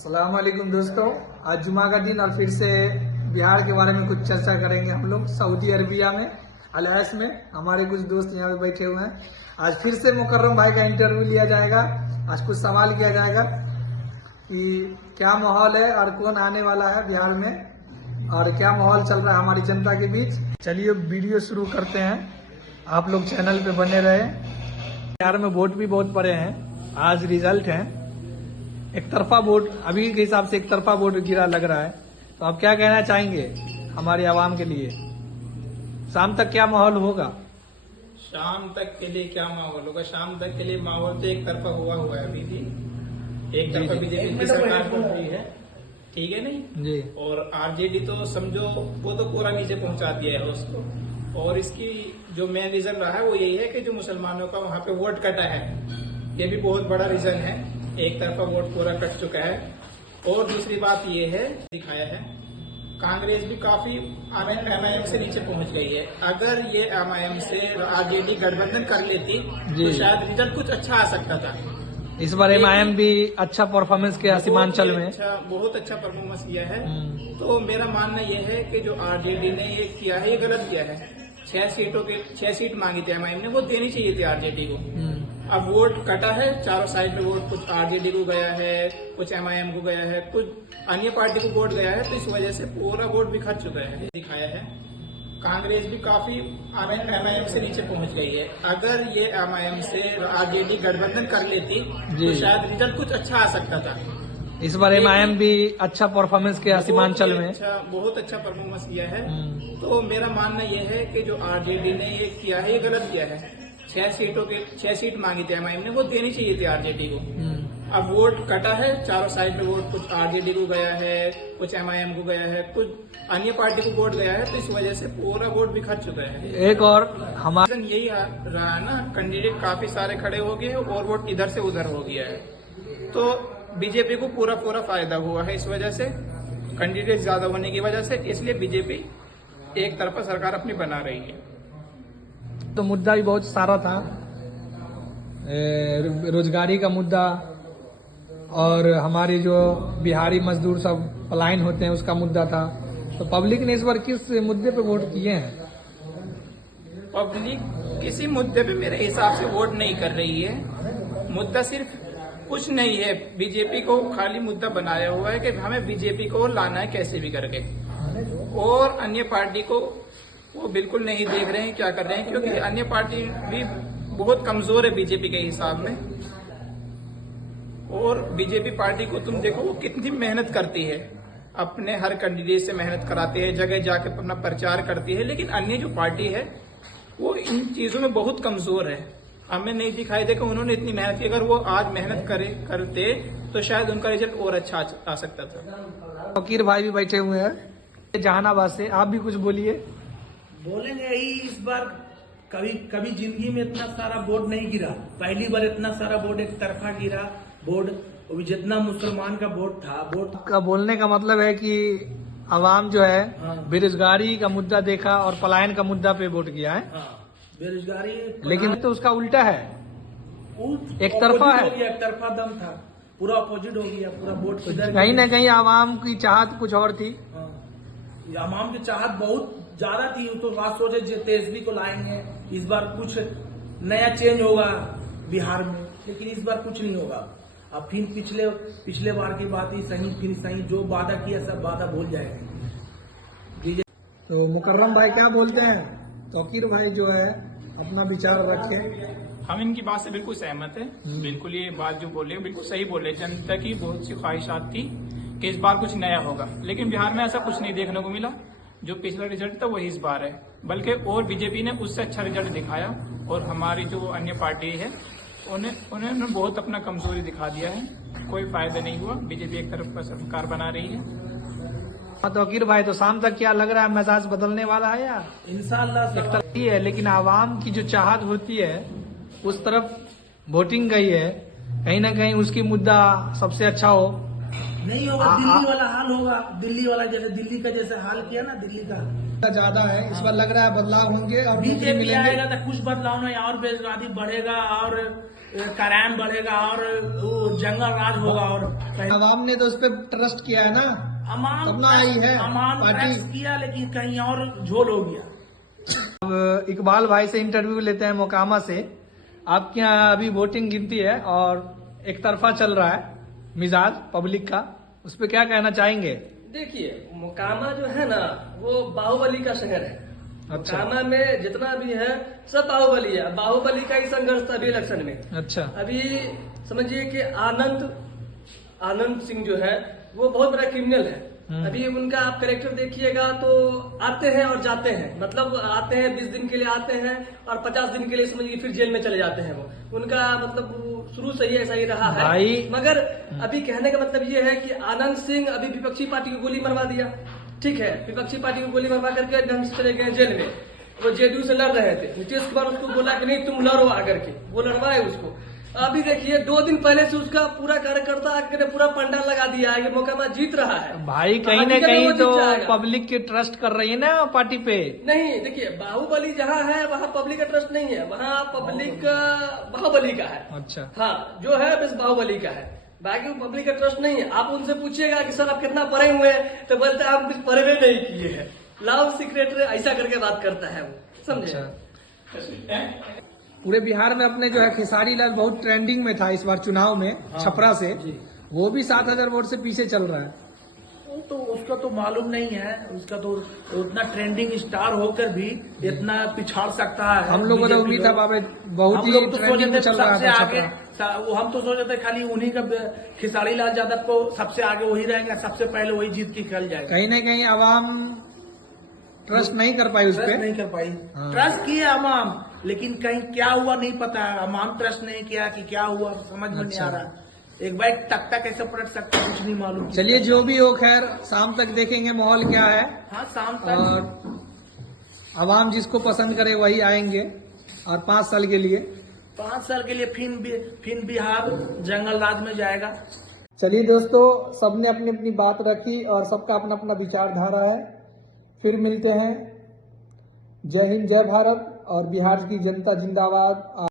अस्सलाम वालेकुम दोस्तों, आज जुमा का दिन और फिर से बिहार के बारे में कुछ चर्चा करेंगे हम लोग। सऊदी अरबिया में अलैस में हमारे कुछ दोस्त यहाँ पे बैठे हुए हैं। आज फिर से मुकर्रम भाई का इंटरव्यू लिया जाएगा। आज कुछ सवाल किया जाएगा कि क्या माहौल है और कौन आने वाला है बिहार में और क्या माहौल चल रहा है हमारी जनता के बीच। चलिए वीडियो शुरू करते हैं, आप लोग चैनल पे बने रहे। बिहार में वोट भी बहुत पड़े हैं, आज रिजल्ट है। एक तरफा वोट अभी के हिसाब से एक तरफा वोट गिरा लग रहा है, तो आप क्या कहना चाहेंगे हमारी आवाम के लिए? शाम तक क्या माहौल होगा? शाम तक के लिए क्या माहौल होगा? शाम तक के लिए माहौल तो एक तरफा हुआ है अभी भी। एक तरफा बीजेपी की सरकार बन रही है, ठीक है नहीं जी। और आरजेडी तो समझो वो तो पूरा नीचे पहुंचा दिया है उसको। और इसकी जो मेन रीजन रहा है वो यही है कि जो मुसलमानों का वहां पे वोट कटा है, ये भी बहुत बड़ा रीजन है। एक तरफा वोट पूरा कट चुका है। और दूसरी बात ये है, दिखाया है कांग्रेस भी काफी एमआईएम से नीचे पहुंच गई है। अगर ये एमआईएम से आरजेडी गठबंधन कर लेती तो शायद रिजल्ट कुछ अच्छा आ सकता था। इस बार एमआईएम भी अच्छा परफॉर्मेंस किया सीमांचल में, बहुत अच्छा परफॉर्मेंस किया है। तो मेरा मानना यह है कि जो आरजेडी ने ये किया है ये गलत किया है। 6 सीट मांगी थी एमआईएम ने, वो देनी चाहिए थी आरजेडी को। अब वोट कटा है चारों साइड में, वोट कुछ आरजेडी को गया है, कुछ एमआईएम को गया है, कुछ अन्य पार्टी को वोट गया है, तो इस वजह से पूरा वोट बिखर चुका है। दिखाया है कांग्रेस भी काफी एमआईएम से नीचे पहुंच गई है। अगर ये एमआईएम से आरजेडी गठबंधन कर लेती तो शायद रिजल्ट कुछ अच्छा आ सकता था। इस बार एमआईएम भी अच्छा परफॉर्मेंस किया सीमांचल में, बहुत अच्छा परफॉर्मेंस किया है। तो मेरा मानना यह है कि जो आरजेडी ने ये किया है ये गलत किया है। 6 सीट मांगी थी एमआईएम ने, वो देनी चाहिए थी आरजेडी को। अब वोट कटा है चारों साइड में, वोट कुछ आरजेडी को गया है, कुछ एमआईएम को गया है, कुछ अन्य पार्टी को वोट गया है, तो इस वजह से पूरा वोट बिखर चुका है। एक और हमारा यही रहा ना, कैंडिडेट काफी सारे खड़े हो गए और वोट इधर से उधर हो गया है। तो बीजेपी को पूरा फायदा हुआ है इस वजह से, कैंडिडेट ज्यादा होने की वजह से। इसलिए बीजेपी एक तरफा सरकार अपनी बना रही है। तो मुद्दा भी बहुत सारा था, रोजगारी का मुद्दा और हमारे जो बिहारी मजदूर सब पलायन होते हैं उसका मुद्दा था। तो पब्लिक ने इस बार किस मुद्दे पे वोट किए हैं? पब्लिक किसी मुद्दे पे मेरे हिसाब से वोट नहीं कर रही है। मुद्दा सिर्फ कुछ नहीं है, बीजेपी को खाली मुद्दा बनाया हुआ है कि हमें बीजेपी को लाना है कैसे भी करके। और अन्य पार्टी को वो बिल्कुल नहीं देख रहे हैं क्या कर रहे हैं, क्योंकि अन्य पार्टी भी बहुत कमजोर है बीजेपी के हिसाब में। और बीजेपी पार्टी को तुम देखो वो कितनी मेहनत करती है, अपने हर कैंडिडेट से मेहनत कराती है, जगह जाके अपना प्रचार करती है। लेकिन अन्य जो पार्टी है वो इन चीजों में बहुत कमजोर है। हमें नहीं दिखाई दे कि उन्होंने इतनी मेहनत की। अगर वो आज मेहनत करते तो शायद उनका रिजल्ट और अच्छा आ सकता था। फकीर भाई भी बैठे हुए हैं जहानाबाद से, आप भी कुछ बोलिए। बोलेंगे यही, इस बार कभी जिंदगी में इतना सारा वोट नहीं गिरा। पहली बार इतना सारा वोट एक तरफा गिरा वोट। अभी जितना मुसलमान का वोट था, वोट का बोलने का मतलब है कि आवाम जो है बेरोजगारी का मुद्दा देखा और पलायन का मुद्दा पे वोट किया है। बेरोजगारी, लेकिन तो उसका उल्टा है, एक तरफा है, एक तरफा दम था, पूरा अपोजिट हो गया। पूरा वोट कहीं न कहीं आवाम की चाहत कुछ और थी। आवाम की चाहत बहुत ज्यादा थी। तो बात सोचे तेजस्वी को लाएंगे, इस बार कुछ नया चेंज होगा बिहार में, लेकिन इस बार कुछ नहीं होगा। अब फिर पिछले बार की बात ही सही, फिर सही, जो वादा किया सब वादा भूल जाएंगे। तो मुकर्रम भाई क्या बोलते हैं? तौकीर भाई जो है अपना विचार रखे। हम इनकी बात से बिल्कुल सहमत है। बिल्कुल ये बात जो बोले बिल्कुल सही बोले। जनता की बहुत सी ख्वाहिशात थी कि इस बार कुछ नया होगा, लेकिन बिहार में ऐसा कुछ नहीं देखने को मिला। जो पिछला रिजल्ट था वही इस बार है, बल्कि और बीजेपी ने उससे अच्छा रिजल्ट दिखाया। और हमारी जो अन्य पार्टी है उन्होंने बहुत अपना कमजोरी दिखा दिया है। कोई फायदा नहीं हुआ, बीजेपी एक तरफ का सरकार बना रही है। तौकीर भाई, तो शाम तक क्या लग रहा है, मिजाज बदलने वाला है या? इंशाअल्लाह एक तरफ ही है, लेकिन आवाम की जो चाहत होती है उस तरफ वोटिंग गई है। कहीं ना कहीं उसकी मुद्दा सबसे अच्छा हो। नहीं होगा, दिल्ली वाला हाल होगा। दिल्ली वाला जैसे दिल्ली का जैसे हाल किया ना, दिल्ली का ज्यादा है। इस बार लग रहा है बदलाव होंगे और बीजेपी आएगा तो कुछ बदलाव नहीं, और बेरोजगारी बढ़ेगा और क्राइम बढ़ेगा और वो जंगल राज होगा। और आवाम ने तो उस पर ट्रस्ट किया है ना, तब ना आई है अमान पार्टी। ट्रस्ट किया, लेकिन कहीं और झोल हो गया। अब इकबाल भाई से इंटरव्यू लेते हैं मोकामा से। आपके यहाँ अभी वोटिंग गिनती है और एक तरफा चल रहा है मिजाज पब्लिक का, उस पर क्या कहना चाहेंगे? देखिए, मोकामा जो है ना वो बाहुबली का शहर है। अच्छा। मोकामा में जितना भी है सब बाहुबली है। बाहुबली का ही संघर्ष था अभी इलेक्शन में। अच्छा। अभी समझिए कि आनंद सिंह जो है वो बहुत बड़ा क्रिमिनल है। अभी उनका आप कैरेक्टर देखिएगा तो आते हैं और जाते हैं, मतलब आते हैं 20 दिन के लिए आते हैं और 50 दिन के लिए समझिए फिर जेल में चले जाते हैं। वो उनका मतलब शुरू से ही ऐसा ही रहा है। मगर अभी कहने का मतलब ये है कि आनंद सिंह अभी विपक्षी पार्टी को गोली मरवा दिया, ठीक है, विपक्षी पार्टी को गोली मरवा करके ढंग से चले गए जेल में। वो जेडीयू से लड़ रहे थे, नीतीश कुमार उसको बोला कि नहीं तुम लड़ो आकर के, वो लड़वाए उसको। अभी देखिए 2 दिन पहले से उसका पूरा कार्यकर्ता आकर पूरा पंडाल लगा दिया है, ये मोकामा जीत रहा है। भाई कहीं न कहीं तो पब्लिक की ट्रस्ट कर रही है ना पार्टी पे। नहीं, देखिए बाहुबली जहाँ है वहाँ पब्लिक का ट्रस्ट नहीं है, वहाँ पब्लिक बाहुबली का है। अच्छा। हाँ, जो है बस बाहुबली का है, बाकी पब्लिक का ट्रस्ट नहीं है। आप उनसे पूछिएगा कि सर आप कितना पढ़े हुए हैं, तो बोलते हैं हम कुछ पढ़े नहीं किए हैं, लाओ सीक्रेट ऐसा करके बात करता है वो, समझे। पूरे बिहार में अपने जो है खेसारी लाल बहुत ट्रेंडिंग में था इस बार चुनाव में। छपरा से वो भी 7000 वोट से पीछे चल रहा है। तो उसका तो मालूम नहीं है, उसका तो उतना ट्रेंडिंग स्टार होकर भी इतना पिछाड़ सकता है। हम लोगों ने उम्मीद था बाबा बहुत ही ट्रेंडिंग में चल रहा था छपरा। हम तो सोचे थे खाली उन्हीं का खेसारी लाल यादव को सबसे आगे वही रहेंगे, सबसे पहले वही जीत के खेल जाएगा। कहीं न कहीं आवाम ट्रस्ट नहीं कर पाई उस पर, नहीं कर पाई। हाँ। ट्रस्ट किया अवाम, लेकिन कहीं क्या हुआ नहीं पता है। अवाम ट्रस्ट नहीं किया कि क्या हुआ समझ में नहीं आ रहा। एक बाइक तख्ता कैसे पलट सकता है कुछ नहीं मालूम। चलिए जो भी हो, खैर शाम तक देखेंगे माहौल क्या है। हाँ शाम तक। और आवाम जिसको पसंद करे वही आएंगे। और 5 साल के लिए 5 साल के लिए फिर बिहार जंगल राज में जाएगा। चलिए दोस्तों, सबने अपनी अपनी बात रखी और सबका अपना अपना विचारधारा है। फिर मिलते हैं। जय हिंद, जय भारत और बिहार की जनता जिंदाबाद।